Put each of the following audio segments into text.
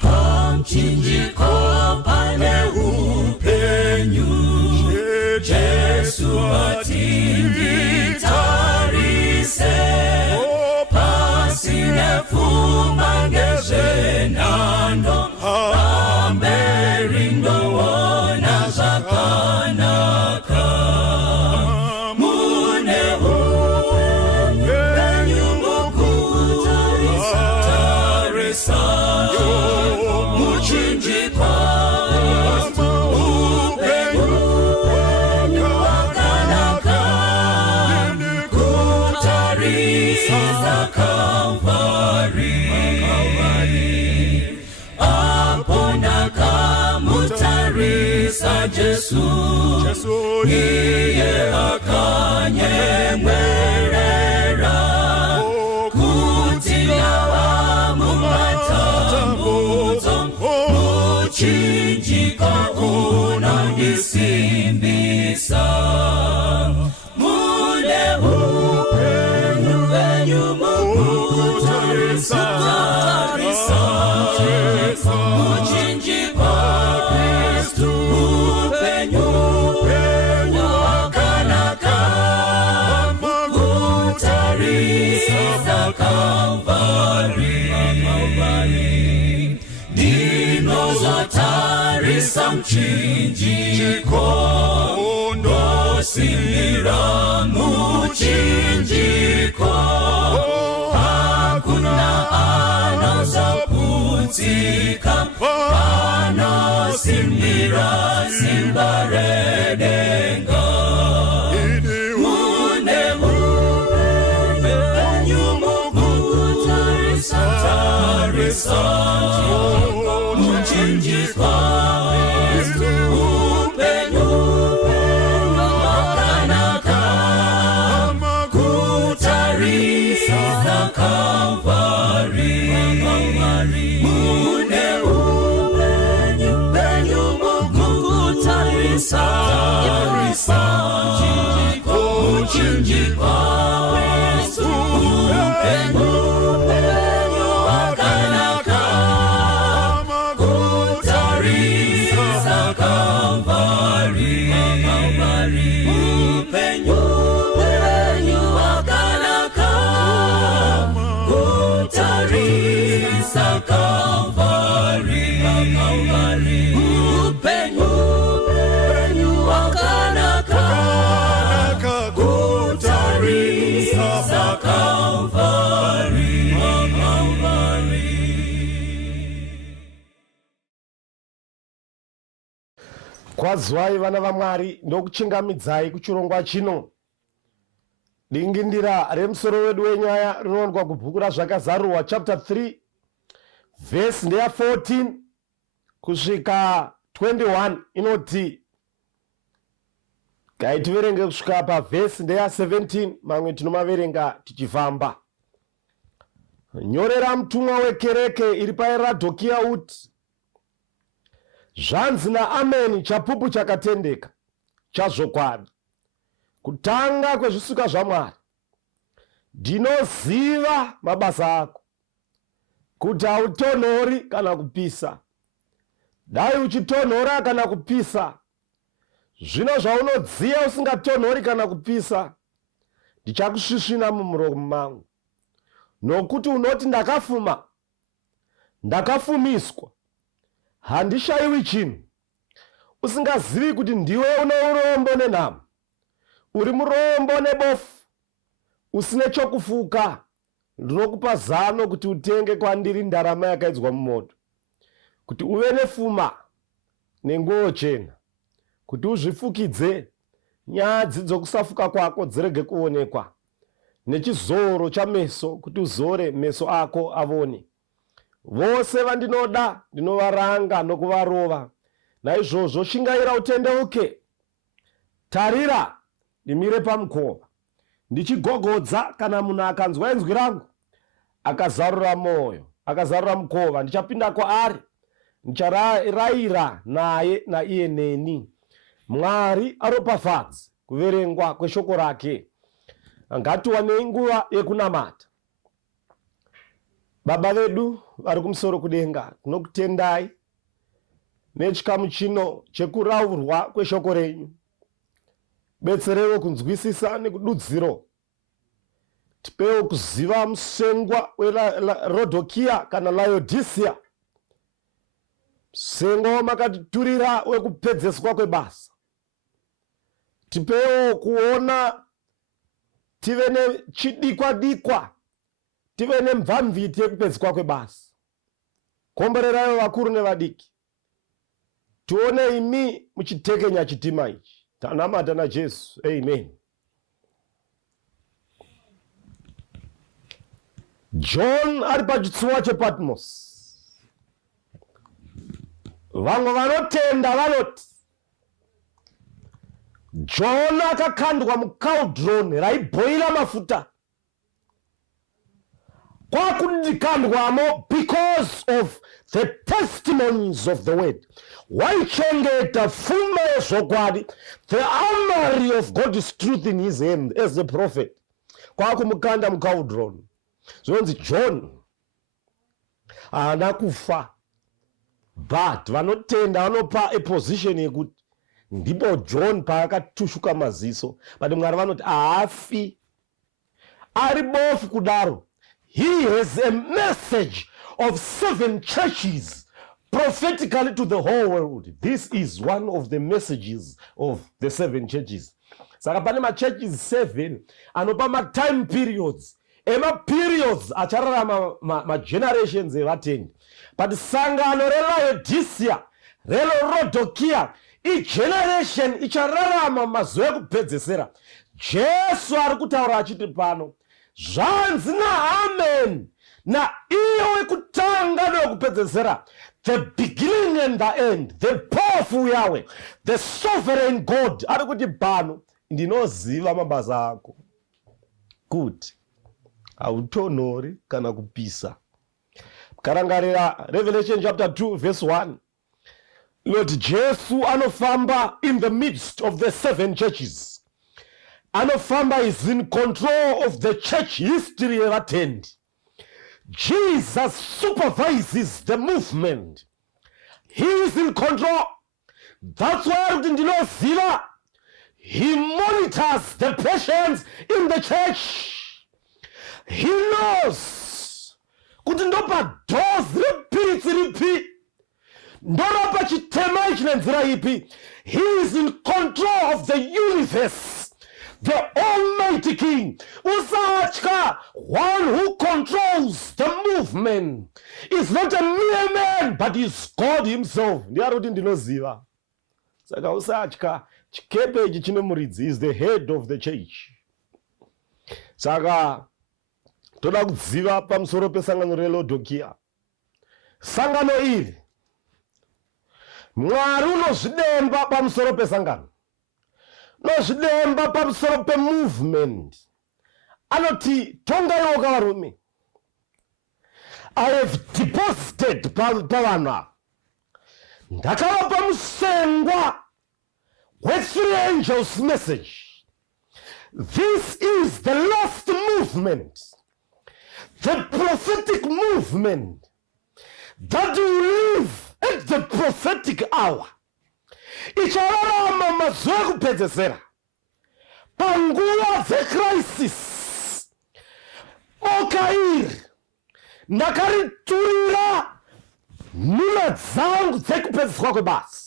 pamchinjiko pane upenyu, Jesu atinditarise, pasine pfuma ngezvenhando, pamberi ndoona zvakanaka. Mune upenyu mukutarisa, tarisa muchinjikwa, upenyu hwakanaka, kutarisa Kalvari. Apo ndakamutarisa Jesu, iye akanyemwerera, kuti ndava mumatambudzo, muchinjiko unondisimbisa. Mune upenyu mukutarisa, muchinjiko Kristu, upenyu hwakanaka, kutarisa Kalvari. Ndinozotarisa mchinjiko, ndosimbira muchinjiko, hakuna anozoputsika, panosimbira simba redenga. Mune upenyu mukutarisa, tarisa muchinjiko, upenyu hwakanaka, kutarisa Kalvari. Mune upenyu mukutarisa, muchinjiko, upenyu hwakanaka, kutarisa Kalvari. Upenyu hwakanaka, kutarisa Kalvari. Upenyu hwakanaka, kutarisa Kalvari. Kwazwai vana vaMwari, ndokuchingamidzai kuchirongwa chino. Dingindira remusoro wedu wenyaya rinowanikwa kubhuku razvakazarurwa chapter 3 verse ndeya 14 kusvika 21. Inoti, ngaitiverenge kusvika pavhesi ndeya 17, mamwe tinomaverenga tichifamba. Nyorera mutumwa wekereke iri paEradhokia uti, zvanzi naAmeni, chapupu chakatendeka chazvokwadi, kutanga kwezvisikwa zvaMwari. Ndinoziva mabasa ako, kuti hautonhori kana kupisa. Dai uchitonhora kana kupisa, zvino zvaunodziya usingatonhori kana kupisa, ndichakusvisvina mumuromo mangu. Nokuti unoti ndakafuma, ndakafumiswa, handishayiwi chinhu, usingazivi kuti ndiwe une urombo nenhamo, uri murombo nebofu, usine chokufuka. Ndinokupa zano kuti utenge kwandiri ndarama yakaidzwa mumoto, kuti uve nepfuma nenguo chena, kuti uzvifukidze nyadzi dzokusafuka kwako dzirege kuonekwa, nechizoro chameso, kuti uzore meso ako avone. Vose vandinoda ndinovaranga nokuvarova. Naizvozvo shingaira utendeuke. Tarira, ndimire pamukova, ndichigogodza. Kana munhu akanzwa inzwi rangu akazarura mwoyo, akazarura mukova, ndichapinda kwaari, ndicharayira naye naiye neni. Mwari aropafadze kuverengwa kweshoko rake. Ngatiwanei nguva yekunamata. Baba vedu vari kumusoro kudenga, tinokutendai nechikamu chino chekuraurwa kweshoko renyu. Betserewo kunzwisisa nekududziro. Tipewo kuziva musengwa weRodhokia kana Laodicea, musengwa wamakatiturira wekupedzeswa kwebasa. Tipewo kuona tive nechidikwa-dikwa, tive nemvamviti yekupedzeswa kwebasa. Komborerayo vakuru nevadiki, tione imi muchitekenya chitima ichi. Tanamata naJesu. Amen. John ari pachitsuwa chePatmos. Vamwe vanotenda vanoti John akakandwa mucauldron raibhoila mafuta. Kwakudikandwamo because of the testimonies of the word. Waichengeta fumo yezvokwadi, the armory of God's truth in his hand as a prophet. Kwakumukanda mucauldron. Zonzi John haana kufa, but vanotenda vanopa a position yekuti ndipo John paakatushuka maziso, but Mwari vanoti haafi, ari bofu kudaro. He has a message of 7 churches prophetically to the whole world. This is one of the messages of the 7 churches. Saka pane ma-churches 7 anopa ma-time periods. Periods achararama ma-generations evatendi. But sangano reLaodicea, reRodhokia, i-generation ichararama mazuva ekupedzesera. Jesu ari kutaura achiti pano, zvanzi naAmen, na iyo wekutanga newekupedzesera, the beginning and the end, the powerful Yahweh, the sovereign God. Ari kuti pano ndinoziva mabasa ako kuti hautonhori kana kupisa. Karangarira Revelation chapter 2 verse 1. Lord Jesu anofamba in the midst of the 7 churches. Anofamba is in control of the church history evatendi. Jesus supervises the movement. He is in control. That's why ndinoziva, he monitors the patients in the church. He knows kuti ndopa dozi repiritsi ripi, ndorapa chitema ichi nenzira ipi. He is in control of the universe, the Almighty King. Usatya, one who controls the movement, is not a mere man, but is God himself. Ndiyari kuti ndinoziva. Saka usatya, chikepe ichi chine muridzi is the head of the church. Saka toda kuziva pamusoro pesangano reLaodicea. Sangano iri, Mwari unozvidemba pamusoro pesangano, unozvidemba pamusoro pemovement. Anoti tongaiwo kavarume, I have deposited pavanhu ava, ndakavapa musengwa we3 angels message. This is the last movement, the prophetic movement that will live at the prophetic hour. Ichararama mazuva ekupedzesera, panguva dzecrisis. Boka iri ndakariturira nhuna dzangu dzekupedzeswa kwebasa.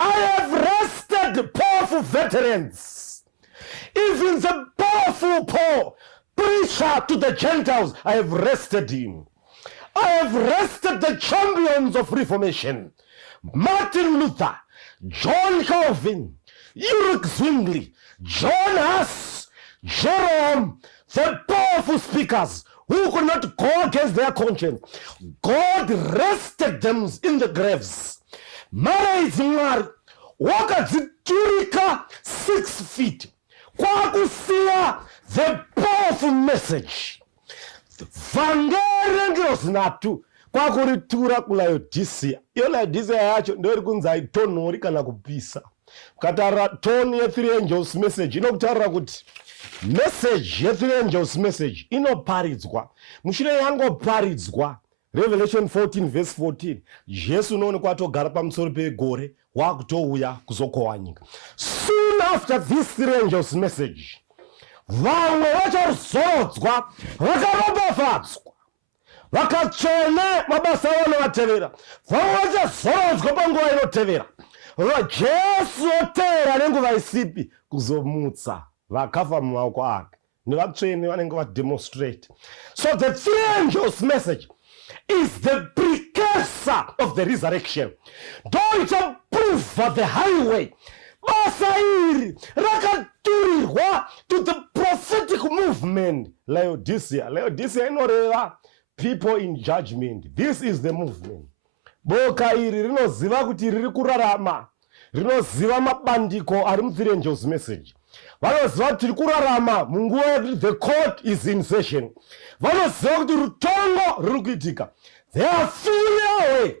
I have rested powerful veterans, even the powerful Paul, preacher to the Gentiles. I have rested him. I have rested the champions of Reformation, Martin Luther, John Calvin, Ulrich Zwingli, John Huss, Jerome, the powerful speakers who could not go against their conscience. God rested them in the graves. Mara idzi Mwari wakadziturika 6 feet kwakusiya the powerful message. Vhangeri rengero zinatu kwakuritura kuLaodicea. Iyo Laodicea yacho ndio iri kunzi haitonhori kana kupisa. Ukatarira toni ye3 angels message inokutarira kuti message ye3 angels message inoparidzwa. Mushure yangoparidzwa, Revelation 14 verse 14. Jesu unoonekwa atogara pamusoro pegore wakutouya kuzokohwa nyika. Soon after this three angels message, vamwe vachazorodzwa vakaropafadzwa vakachene mabasa avo anovatevera, vamwe vachazorodzwa panguva inotevera. Jesu otevera nenguva isipi kuzomutsa vakafa mumaoko ake nevatsvene vanenge vademonstrate. So the three angels message is the precursor of the resurrection. Ndoita proof of the highway. Basa iri rakaturirwa to the prophetic movement. Laodicea inoreva people in judgment. This is the movement. Boka iri rinoziva kuti riri kurarama, rinoziva mabandiko ari mu3 angels message. Vanoziva kuti riri kurarama munguva yekuti the court is in session. Vanoziva kuti rutongo ruri kuitika. They are fully aware.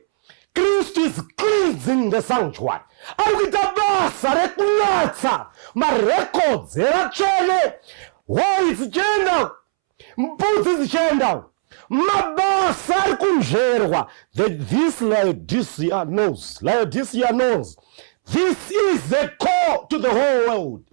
Christ is cleansing the sanctuary. Ari kuita basa rekunatsa marecords erachene. Why dzichienda, mbudzi dzichienda, mabasa ari kunzverwa. This Laodicea knows. Laodicea knows. This is the call to the whole world.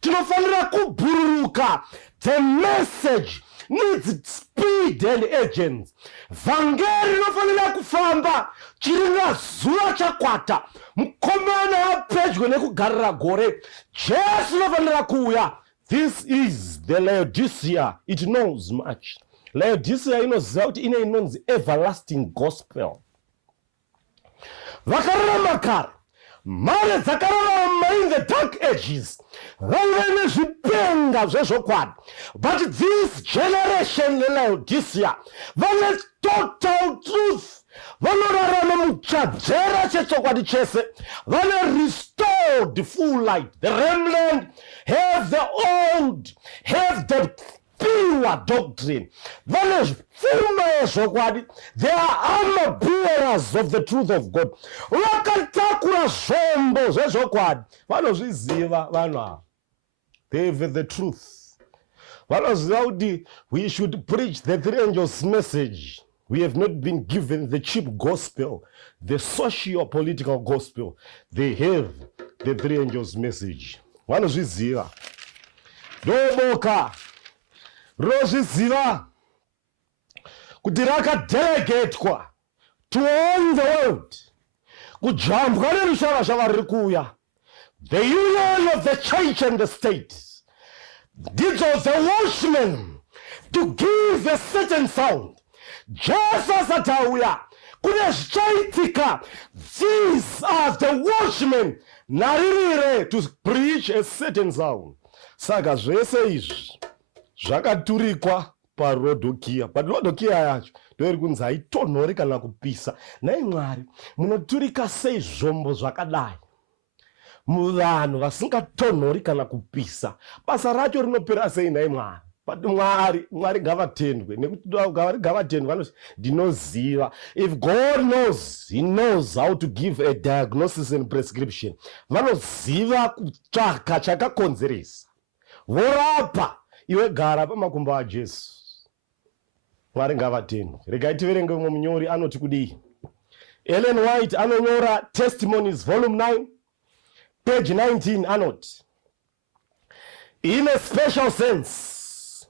Tinofanira kubhururuka. The message needs speed and urgency. Vhangeri rinofanira kufamba chiringa zuva chakwata. Mukomana apedyo nekugarira gore. Jesu unofanira kuuya. This is the Laodicea. It knows much. Laodicea inoziva kuti ine inonzi everlasting gospel. Vakararama kare. Mari dzakararama in the dark ages. Vaive nezvipenga zvezvokwadi. But this generation Laodicea vane total truth. Vanorarama muchadzera chechokwadi chese. Vane restored full light. The remnant have the old, have the pure doctrine. Vane pfuma yezvokwadi. They are armor bearers of the truth of God. Vakatakura zvombo zvezvokwadi. Vanozviziva vanhu ava. They have the truth. Vanoziva kuti we should preach the three angels message. We have not been given the cheap gospel, the socio-political gospel. They have the three angels message. Vanozviziva. Ndoboka rozviziva kuti rakadelegatwa to all the world kujambwa nerushava riri kuuya. The union of the church and the state. These are the watchmen to give a certain sound. Jesus atauya kune zvichaitika. These are the watchmen naririre to preach a certain sound. Saka zvese izvi zvakaturikwa parodhokia. Parodhokia yacho ndoiri kunzi haitonhori kana kupisa. Nai Mwari, munoturika sei zvombo zvakadai muvanhu vasingatonhori kana kupisa? Basa racho rinopera sei nai Mwari? But Mwari ngavatendwe. Nekuti ngavatendwe vanoti ndinoziva. If God knows, he knows how to give a diagnosis and prescription. Vanoziva kutsvaka chakakonzeresa. Vorapa. Iwe gara pamakumbo aJesu. Mwari ngavatendwe. Regai tiverenge umwe munyori anoti kudii. Ellen White anonyora Testimonies volume 9 page 19 anoti, in a special sense,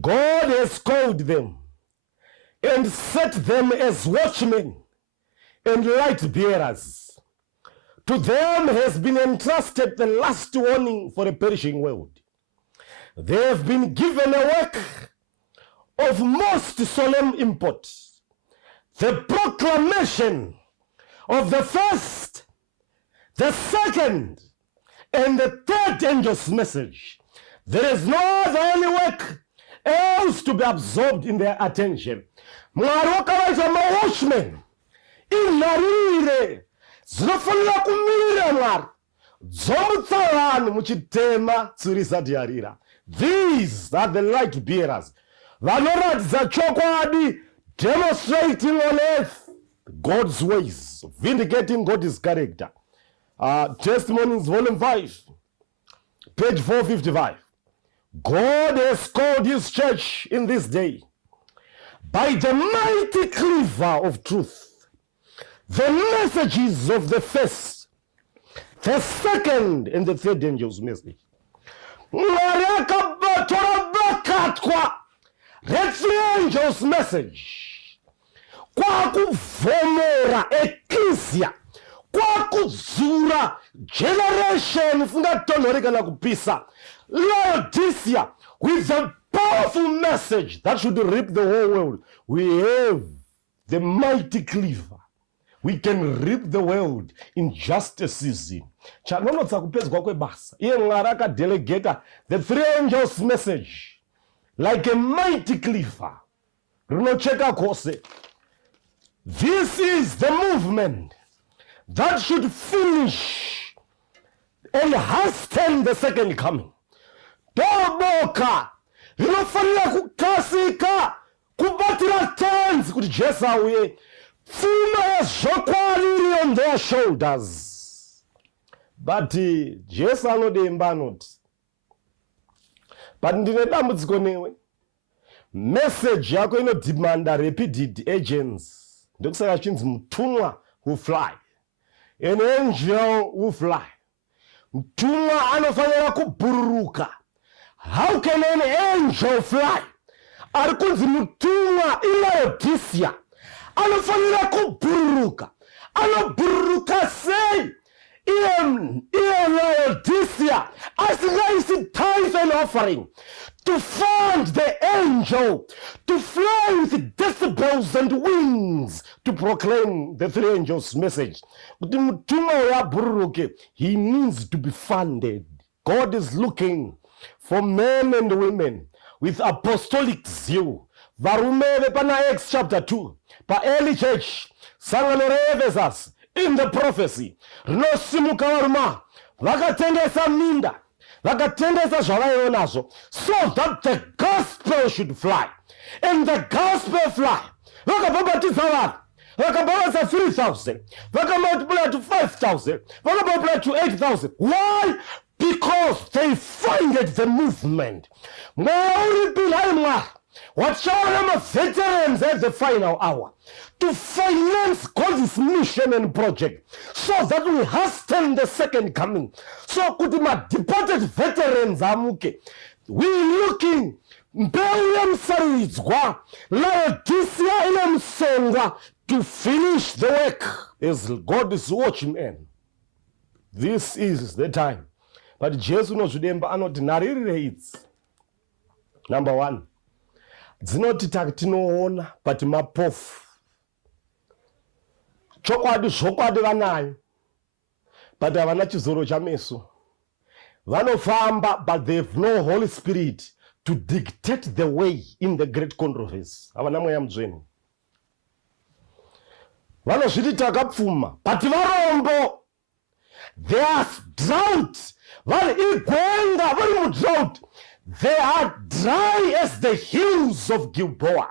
God has called them and set them as watchmen and light bearers. To them has been entrusted the last warning for a perishing world. They have been given a work of most solemn import, the proclamation of the first, the second, and the third angel's message. There is no other work else to be absorbed in their attention. Mwari wakavaisa mawatchmen inharire dzinofanira kumirira Mwari dzomutsa vanhu muchitema tsuri isati yarira. These are the light bearers. Vanoratidza chokwadi, demonstrating on earth God's ways, vindicating God's character. Testimonies volume 5 page 455. God has called his church in this day by the mighty cleaver of truth, the messages of the first, the second, and the third angel's message. Mwari akatora bakatwa the angel's message kwakuvhomora ecclesia, kwakudzura generation isingatonhori kana kupisa, Laodicea, with a powerful message that should rip the whole world. We have the mighty cleaver. We can rip the world in just a season. Chanonotsa kupedzwa kwebasa. Iye Mwari akadelegata the three angels message like a mighty cleaver. Rinocheka kose. This is the movement that should finish and hasten the second coming. Toboka rinofanira kukasika kubatira tens kuti Jesu auye. Pfuma yazvokwadi on their shoulders. But Jesu anodemba anoti, but ndine dambudziko newe. Message yako inodimanda repeated agents. Ndokusaka chinzi mutumwa will fly. An angel will fly. Mutumwa anofanira kubhururuka. How can an angel fly? Ari kunzi mutumwa Laodicea anofanira kubhururuka. Anobhururuka sei? Iye Laodicea asingaisi tithe and offering to fund the angel to fly with decibels and wings to proclaim the three angels' message. Kuti mutumwa uyabhururuke, he needs to be funded. God is looking for men and women with apostolic zeal. Varume vepana Acts chapter 2, pa early church, sangano re-Ephesus, in the prophecy, rinosimuka varuma, vakatengesa minda, vakatengesa zvavaionazvo, so that the gospel should fly. And the gospel fly. Vakabhabhatidza vanhu, vakabhabhatidza 3,000, vakamultiply to 5,000, vakamultiply to 8,000. Why? Because they funded the movement. Wachaona veterans at the final hour to finance God's mission and project so that we hasten the second coming. So kuti deported veterans amuke. We looking mbeu yemsaridzwa Laodicea inemsengwa to finish the work as God's watchman. This is the time. But Jesu nozvidemba anoti nharirire idzi. Number one, dzinoti tinoona but mapofu. Chokwadi zvokwadi vanayo but havana chizoro chameso. Vanofamba but they have no Holy Spirit to dictate the way in the great controversy. Havana mweya mutsvene. Vanozviti takapfuma but varombo. They are drought. Vari igwenga, vari mudrought. They are dry as the hills of Gilboa.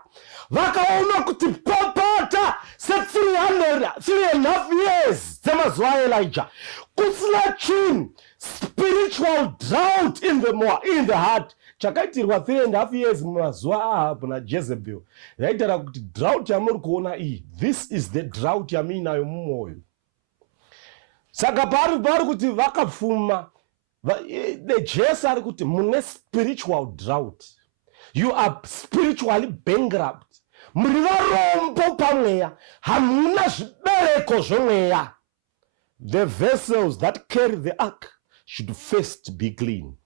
Vakaona kuti papata se 3.5 years dzemazuva Elijah. Kusina chinhu, spiritual drought in the heart. Chakaitirwa 3.5 years mumazuva aHabu naJezebel. Yaitira kuti drought yamuri kuona iyi. This is the drought yamuinayo mumwoyo. Saka pari kuti vakapfuma. The Jesu ari kuti mune spiritual drought. You are spiritually bankrupt. Muri varombo pamweya. Hamuna zvibereko zvomweya. The vessels that carry the ark should first be clean.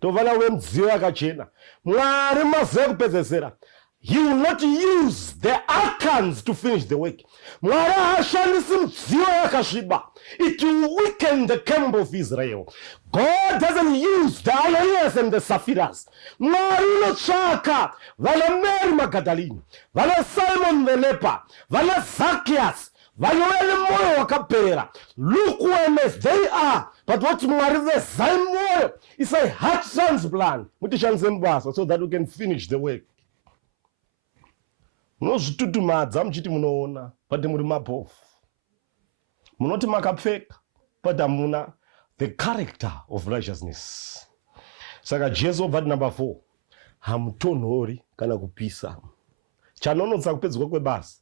Tovana wemudziyo yakachena. Mwari maziva kupedzesera. He will not use the archons to finish the work. Mwari haashandisi mudziyo yakasviba. It will weaken the camp of Israel. God doesn't use the Ananias and the Sapphires. Mwari unotsvaka vana Mary Magdalene, vana Simon the leper, vana Zacchaeus, vanova nemwoyo wakapera, lukewarm as they are, but what Mwari vezai mwoyo is a heart transplant. Mutishandise mubasa so that we can finish the work. Munozvitutumadza muchiti munoona but muri mapofu. Munoti makapfeka but hamuna the character of righteousness. Saka Jesu obva number 4. Hamutonhori kana kupisa. chanonotsa kupedzwa kwebasa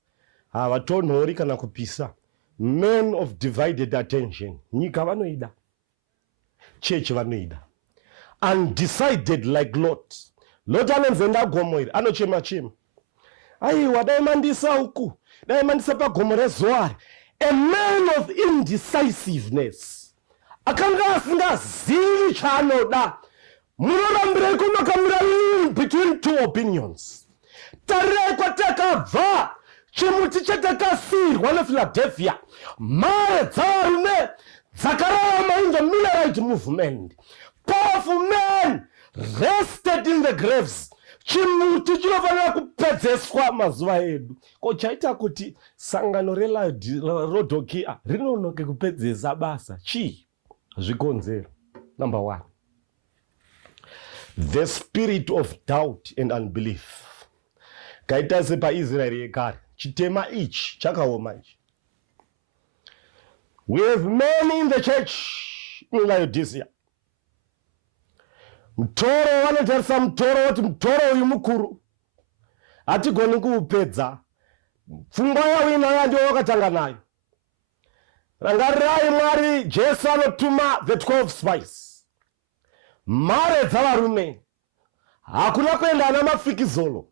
havatonhori kana kupisa. Men of divided attention. Nyika vanoida, chechi vanoida. Undecided like Lot. Lot anonzi ndagomo iri, anochema chema. Aiwa dai mandisa uku, dai mandisa pagomo rezuva. A man of indecisiveness. Akanga asingazivi chaanoda. Munorambirei kunokamira between two opinions. Tarirai kwatakabva chimuti chatakasirwa nePhiladelphia. Mare dzavarume dzakararama in the Millerite movement. Powerful men rested in the graves. Chimuti chinofanira kupedzeswa mazuva edu. Ko chaita kuti sangano reLaodikia rinonoke kupedzesa basa chii? Zvikonzero. Number 1. The spirit of doubt and unbelief. Kaita sepaIsraeri yekare. Chitema ichi chakaoma ichi. We have many in the church in Laodicea. Mtoro vanotarisa mtoro kuti mtoro uyu mukuru hatigoni kuupedza. Pfungwa yavo inayo ndiyo wakatanga nayo. Rangarirai Mwari, Jesu anotuma the 12 spies. Mare dzavarume hakuna kuenda namafikizolo.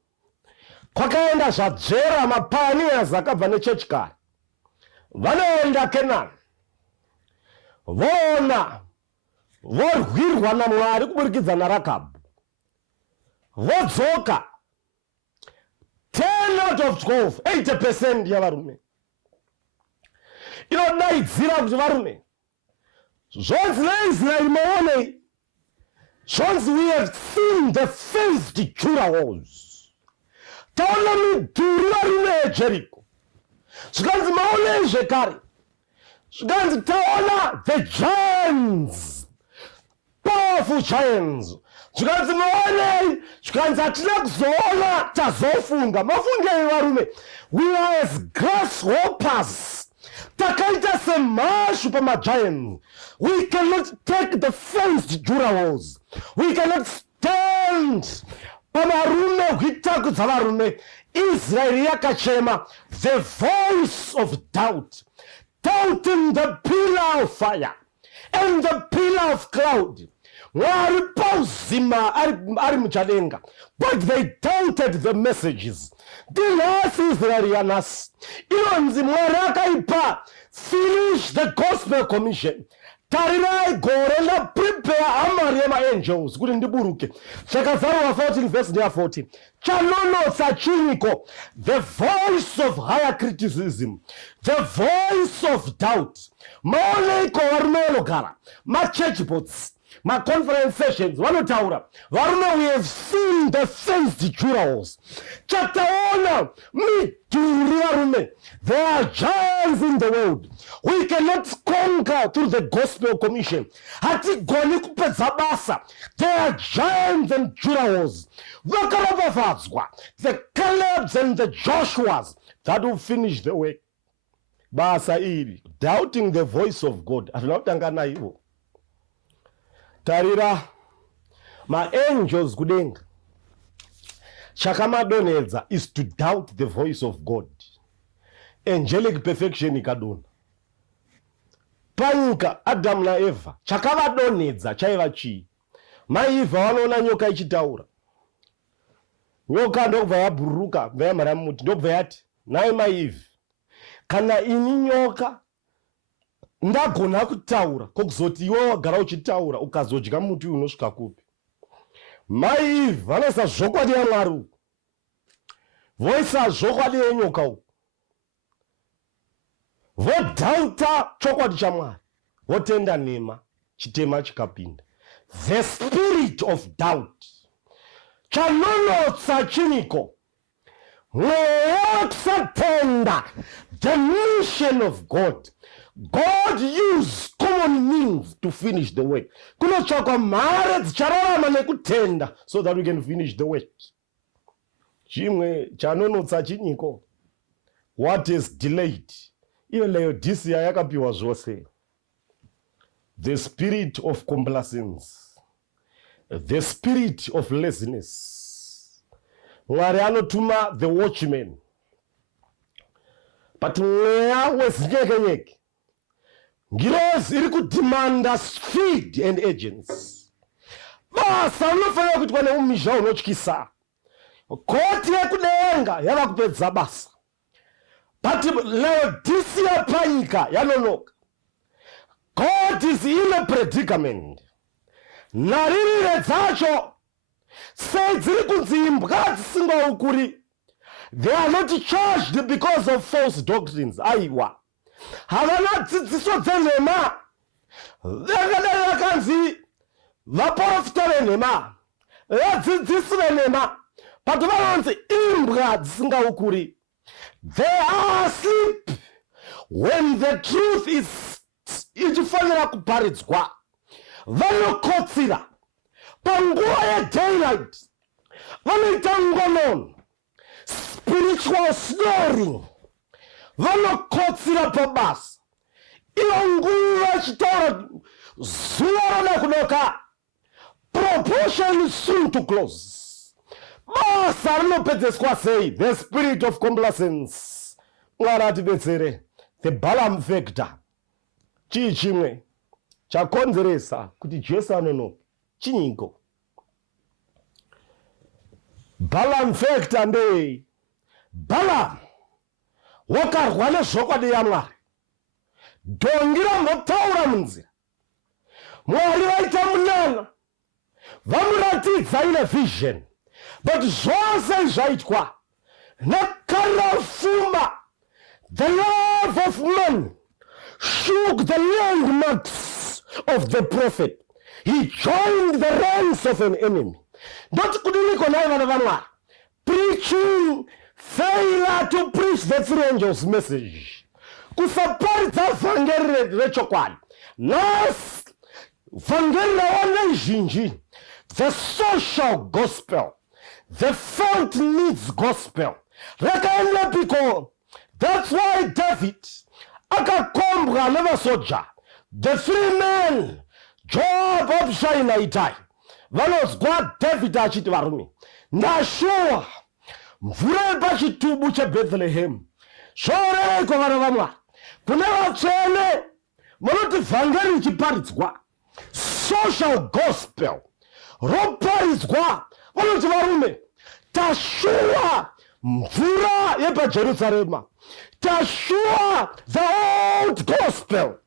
Kwakaenda zvadzvera mapioneers akabva nechechi kare. Vanoenda Canaan. Voona vorwirwa naMwari kuburikidza naRakabhu. Vodzoka 10 out of 12, 80% yavarume. Inodaidzira kuti varume, zvonzi naIsraeri maonei, zvonzi we have seen the fenced Jurahos. Taona midhuri varume yeJeriko. Zvikanzi maonei zvekare. Zvikanzi taona the giants, powerful giants. Zvikanzi maonei, zvikanzi hatina kuzoona tazofunga. Mafungei varume, we are as grasshoppers. Takaita semhashu pamagiants. We cannot take the fenced Jurahos. We cannot stand pamarume hwitakudza varume. Israeri yakachema, the voice of doubt, doubting the pillar of fire and the pillar of cloud. Mwari pauzima ari muchadenga, but they doubted the messages. Dinasi Israeli yanas. Inonzi Mwari akaipa, finish the gospel commission. Tarirai gore na prepare amari yema angels kuti ndiburuke. Chakazarwa 14 verse 14. Chanonotsa chiniko, the voice of higher criticism, the voice of doubt. Maoneko varume vanogara, ma-church boards, ma-conference sessions, vanotaura. Varume, we have seen the fenced Jurahos. Chataona midhuri varume. There are giants in the world. We cannot conquer through the gospel commission. Hatigoni kupedza basa. There are giants and Jurahos. Vakaravavadzwa, the Calebs and the Joshuas that will finish the work. Basa iri, doubting the voice of God. Atinotanga naivo. Tarira, my angels kudenga. Chakamadonedza is to doubt the voice of God. Angelic perfection ikadona. Panyika Adam na Eva. Chakavadonedza chaiva chii. Maivha vanoona nyoka ichitaura. Nyoka ndokubva yabhururuka bva yamhara muti ndokubva yati, naye maivhi, kana ini nyoka ndagona kutaura kokuzoti iwe wagara uchitaura ukazodya muti unosvika kupi? Maivhi vanoisa zvokwadi yaMwari uku, voisa zvokwadi yenyoka uku, vodhauta chokwadi chaMwari, votenda nhema, chitema chikapinda. The spirit of doubt. Chanonotsa chiniko, mweya kusatenda the mission of God. God used common means to finish the work. Kunotsvakwa mhare dzichararama nekutenda so that we can finish the work. Chimwe chanonotsa chiniko, what is delayed. Iyo Laodicea yakapiwa zvose. The spirit of complacence, the spirit of laziness, Mwari anotuma the watchmen. But mweya wezinyekenyeke ngirozi iri kudimanda speed and agents. Basa unofanira kuti pane umizha unotyisa. Koti yekudenga yava kupedza basa. But Laodicea panyika yanonoka. God is in a predicament. Naririre dzacho sedziri kunzi imbwa dzisingaukuri. They are not charged because of false doctrines. Aiwa. Havana dzidziso dzenhema. Vakadai vakanzi vaprofita venhema. Vadzidzisi venhema. But vanonzi imbwa dzisingaukuri. They are asleep when the truth is ichifanira kuparidzwa. Vanokotsira panguva yedaylight. Vanoita ngonono. Spiritual snoring. Vanokotsira pabasa. Iyo nguva chitaura zuva rona kunoka. Proportion soon to close. Basa rinopedzeswa sei? The spirit of complacence. Mwari atibetsere. The Balaam factor. Chii chimwe chakonzeresa kuti Jesu anonoka. Chinyiko. Balaam factor ndei. Balaam wakarwa nezvokwadi yaMwari. Dongi rambotaura munzira. Mwari vaita munana. Vamuratidza ine vision. But zvose zvaitwa nakarira pfuma. The love of man shook the landmarks of the prophet. He joined the ranks of an enemy. Not kudiniko nai vana vaMwari. Preaching failure to preach the three angels message. Kusaparidza vhangeri rechokwadi. Nas vhangeri rawana zhinji. The social gospel. The felt needs gospel. Rakaenda piko. That's why David akakombwa nevasoja. The three men, Joab, Abishai naItai. Vanozwa David achiti varume. Ndashuwa mvura pachitubu cheBethlehem. Zvoreko vana vaMwari. Kune vatsvene munoti vhangeri richiparidzwa. Social gospel roparidzwa. Vanoti varume, tashuwa mvura yepaJerusarema. Tashuwa the old gospel.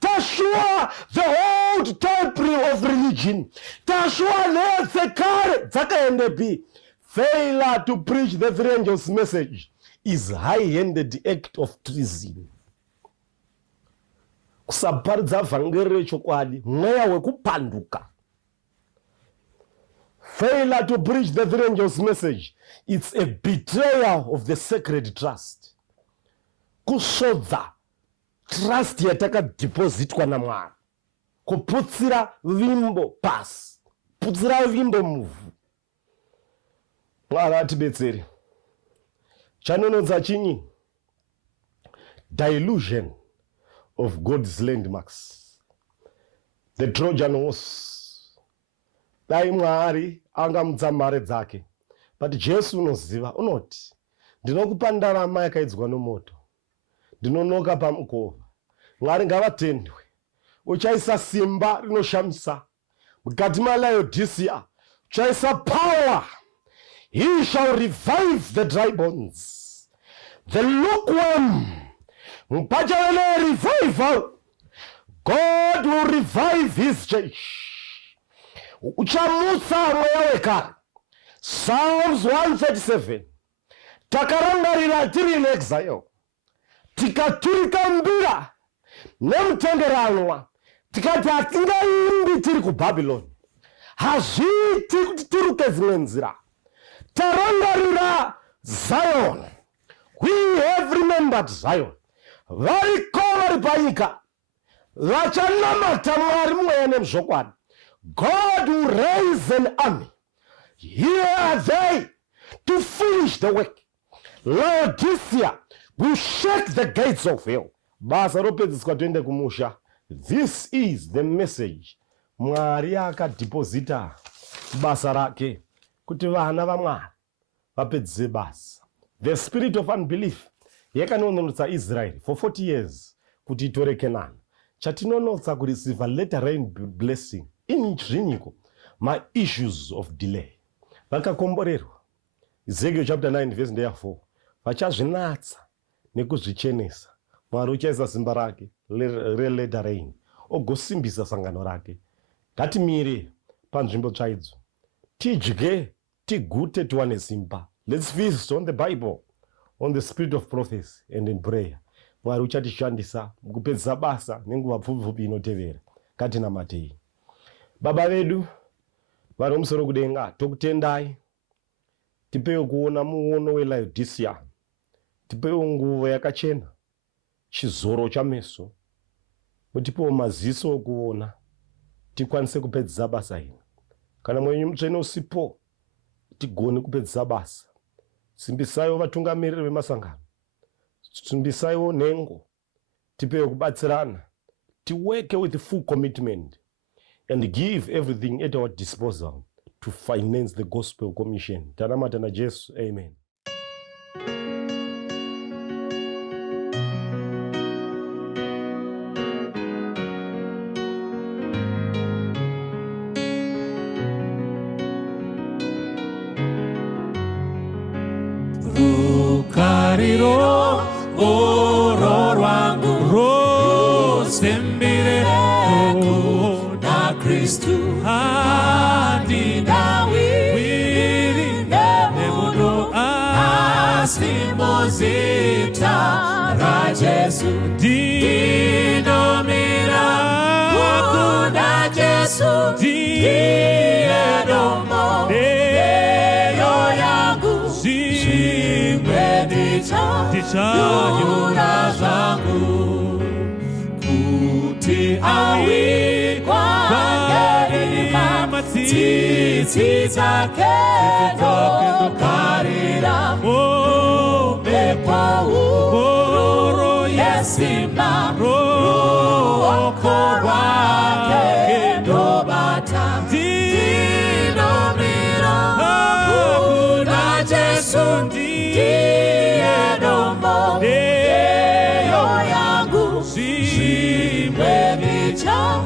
Tashuwa the old temple of religion. Tashuwa netsekare dzakaendepi. Failure to preach the three angels message is high-handed act of treason. Kusaparidza vhangeri rechokwadi mweya wekupanduka. Failure to preach the three angels message, it's a betrayal of the sacred trust. Kusodza trust yatakadhipozitwa naMwari. Kuputsira vimbo pasi. Putsira vimbo muvhu. Mwari atibetsere. Chanonodza chinyi? Dilution of God's landmarks. The Trojan horse. Dai Mwari angamutsa mare dzake. But Jesu unoziva, unoti ndinokupa ndarama yakaidzwa nomoto. Ndinonoka pamukova. Mwari ngavatendwe. Uchaisa simba rinoshamisa. Mukati maLaodicea uchaisa power. He shall revive the dry bones. The lukewarm. Mpachawele revival. God will revive his church. Uchamusa mweya wekare. Psalms 137. Takarangarira tiri in exile. Tikaturika mbira nemutengeranwa. Tikati hatingaimbi tiri kuBhabhiloni. Hazviiti kuti tiruke dzimwe nzira. Tarangarira Zion. We have remembered Zion. Variko vari panyika. Vachanamata Mwari mweya nemuzvokwadi. God will raise an army. Here are they to finish the work. Laodicea will shake the gates of hell. Basa ropedziswa toende kumusha. This is the message. Mwari akadhipozita basa rake kuti vana vaMwari vapedze basa. The spirit of unbelief yakanonotsa Israel for 40 years kuti itore Canaan. Chatinonotsa kureceive later rain blessing in zvinyiko my issues of delay. Vakakomborerwa. Ezekiel chapter 9 verse 4. Vachazvinatsa nekuzvichenesa. Mwari uchaisa simba rake later rain ogosimbisa sangano rake. Ngatimire panzvimbo tsvaidzo. Tidye, tigute, tiwane simba. Let's feast on the Bible, on the spirit of prophecy and in prayer. Mwari uchatishandisa mukupedza basa nenguva pfupi inotevera. Ngatinamatei. Baba vedu vari mumusoro kudenga, tokutendai. Tipewo kuona muono weLaodicea. Tipewo nguvo yakachena, chizoro chameso. Mutipewo maziso okuona, tikwanise kupedza basa ino. Kana mwenyu mutsvene usipo, tigone kupedza basa. Simbisaiwo vatungamiriri vemasangano. Simbisaiwo nhengo. Tipewo kubatsirana. To work with full commitment and give everything at our disposal to finance the gospel commission. Tanamata na Jesu. Amen. Rukariro oro rwangu rosembire kuna Kristu handina wiri nemuno asimozita ra Jesu dinomira kuna Jesu diedomo deyo yangu tichanyura zangu kuti awi kwangeri matiti zake nokarira upepo uro yesimba ruoko rwake ndobata dinomira kuna Jesu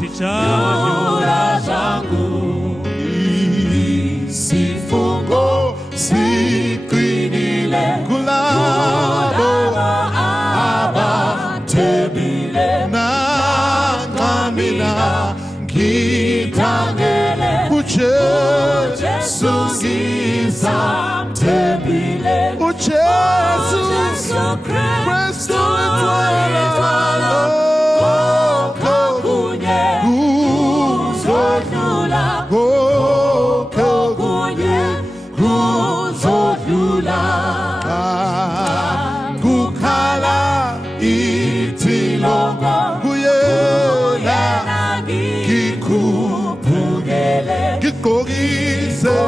tichanyura zangu sifungo sikwinile kulaba abatebile nangamina ngitangele ujesu ngiza tebile ujesu Kristu itwala kukala itilongo kuyena kikupungele kikogise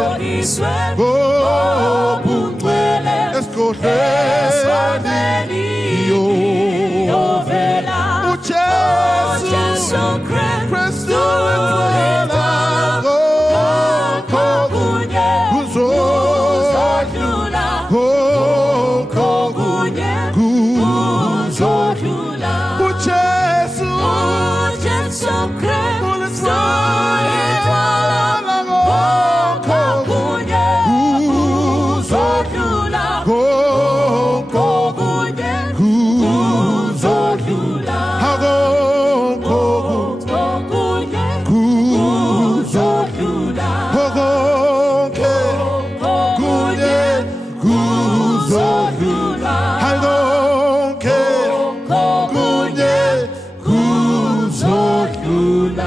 obungwele eskodeni yovela ujesu Kristu kuzodlula